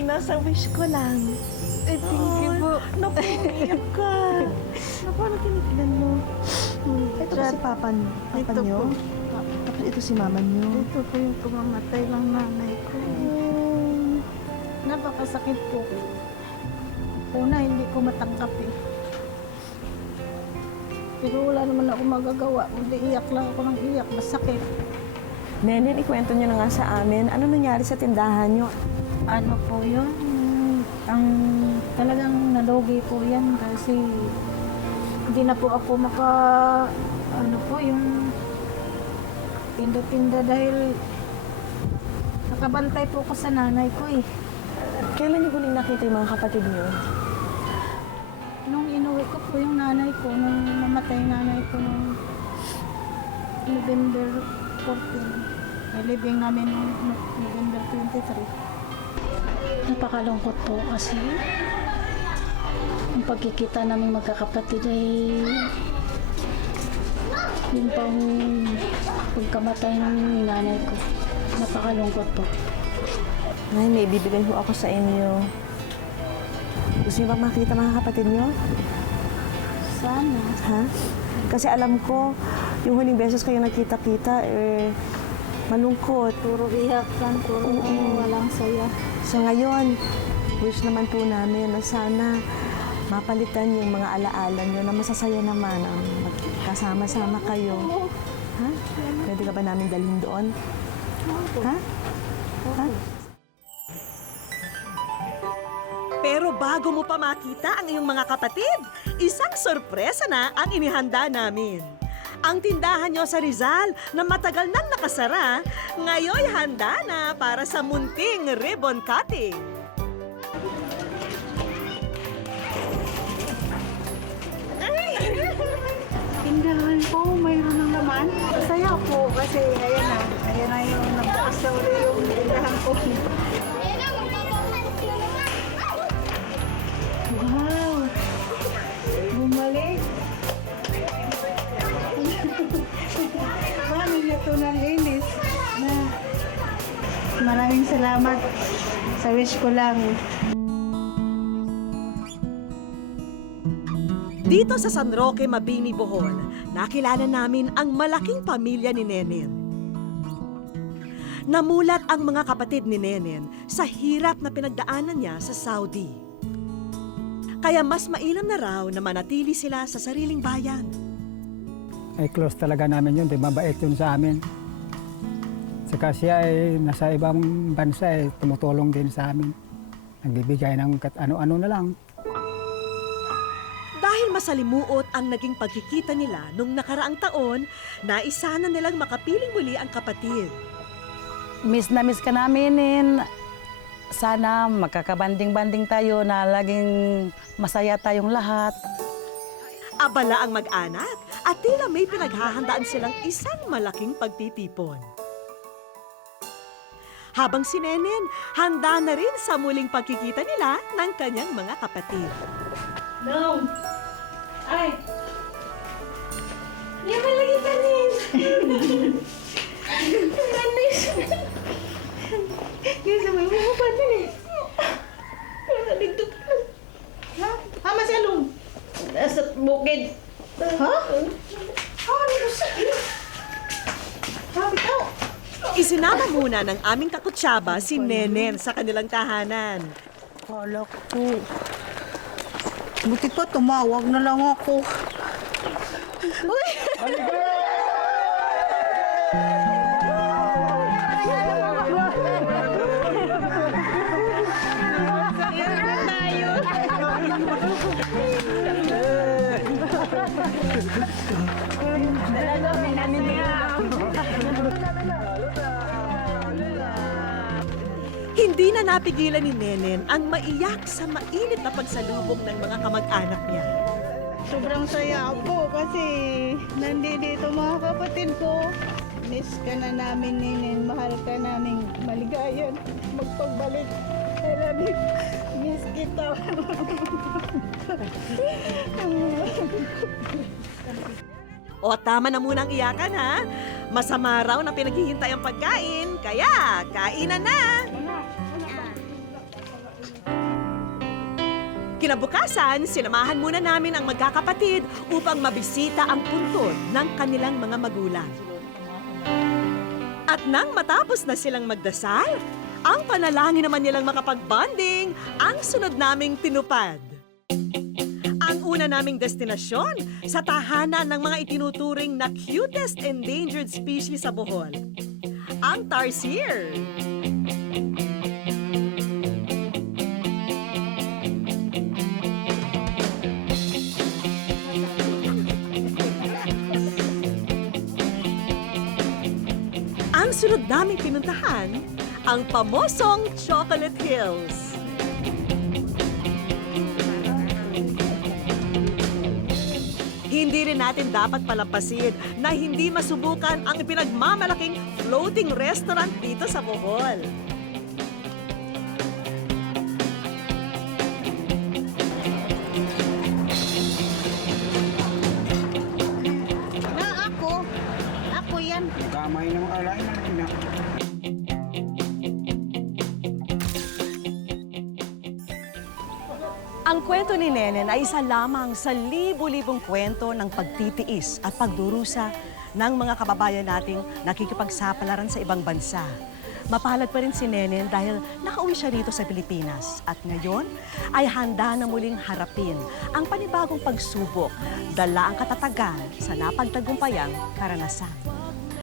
ay nasa wish ko lang. Thank you po. Naku, umiyak ka. Naku, ano tinitignan mo? Ito ba si papa Ito niyo? po. Tapos ito si mama niyo. Ito po yung kumamatay ng nanay ko. Napakasakit po. Una, hindi ko matanggap eh. Pero wala naman ako magagawa. Hindi iyak lang ako ng iyak. Masakit. Nenen, ikwento niyo na nga sa amin. Ano nangyari sa tindahan niyo? Ano po yun? Ang talagang nalugi po yan kasi hindi na po ako ano po yung tinda-tinda dahil nakabantay po ako sa nanay ko eh. Kailan niyo huling nakita yung mga kapatid niyo? Nung inuwi ko po yung nanay ko, nung namatay yung nanay ko nung November 14. Nalibing namin nung November 23. Napakalungkot po kasi ang pagkikita namin magkakapatid ay yung pang pagkamatay ng nanay ko. Napakalungkot po. Nay, may ibibigay ho ako sa inyo. Gusto niyo ba makita mga kapatid niyo? Sana. Ha? Kasi alam ko, yung huling beses kayo nakita-kita, malungkot. Puro iyak lang, puro walang saya. So ngayon, wish naman po namin na sana mapalitan yung mga alaala nyo na masasaya naman ang magkasama-sama kayo. Ha? Pwede ka ba namin dalhin doon? Ha? Ha? Pero bago mo pa makita ang iyong mga kapatid, isang sorpresa na ang inihanda namin. Ang tindahan nyo sa Rizal na matagal nang nakasara, ngayon handa na para sa munting ribbon cutting. Tindahan po, mayroon ng laman. Masaya po kasi ayan na yung nagbukas na uli yung tindahan ko. Wow! Bumalik! Marami na ito ng linis. Maraming salamat sa wish ko lang. Dito sa San Roque, Mabini, Bohol, nakilala namin ang malaking pamilya ni Nenen. Namulat ang mga kapatid ni Nenen sa hirap na pinagdaanan niya sa Saudi. Kaya mas mainam na raw na manatili sila sa sariling bayan. Ay close talaga namin yun, di mabait yun sa amin. Saka siya ay nasa ibang bansa ay tumutulong din sa amin. Nagbibigay ng ano-ano na lang. Dahil masalimuot ang naging pagkikita nila nung nakaraang taon, naisa na nilang makapiling muli ang kapatid. Miss na miss ka namin. Sana magkakabanding-banding tayo na laging masaya tayong lahat. Abala ang mag-anak at tila may pinaghahandaan silang isang malaking pagtitipon. Habang si Nenen, handa na rin sa muling pagkikita nila ng kanyang mga kapatid. No! Ay! Yan ba lagi kanin? Kanis! Yan sa may mga din eh. Wala dito pa. Ha? Hama si Along? Sa bukid. Ha? Ano ba sa iyo? Ha, bitaw? Isinama muna ng aming kakutsaba si Nenen sa kanilang tahanan. Kala ko. Buti pa, tumawag na lang ako. Uy! Hindi na napigilan ni Nenen ang maiyak sa mainit na pagsalubong ng mga kamag-anak niya. Sobrang saya po kasi nandito mga kapatid ko. Miss ka na namin, Nenen. Mahal ka namin. Maligayan. Magpagbalik. I love you. Miss kita. O tama na munang iyakan ha. Masama raw na pinaghihintay ang pagkain, kaya kainan na! Kinabukasan, sinamahan muna namin ang magkakapatid upang mabisita ang puntod ng kanilang mga magulang. At nang matapos na silang magdasal, ang panalangin naman nilang makapag-bonding ang sunod naming tinupad. Ang una naming destinasyon sa tahanan ng mga itinuturing na cutest endangered species sa Bohol, ang tarsier. Ang sunod naming pinuntahan, ang pamosong Chocolate Hills. Hindi rin natin dapat palampasin na hindi masubukan ang pinagmamalaking floating restaurant dito sa Bohol. Na ako yan. Kamay ng alay na rin. Ang kwento ni Nenen ay isa lamang sa libu-libong kwento ng pagtitiis at pagdurusa ng mga kababayan nating nakikipagsapalaran sa ibang bansa. Mapalad pa rin si Nenen dahil nakauwi siya rito sa Pilipinas at ngayon ay handa na muling harapin ang panibagong pagsubok, dala ang katatagan sa napagtagumpayang karanasan.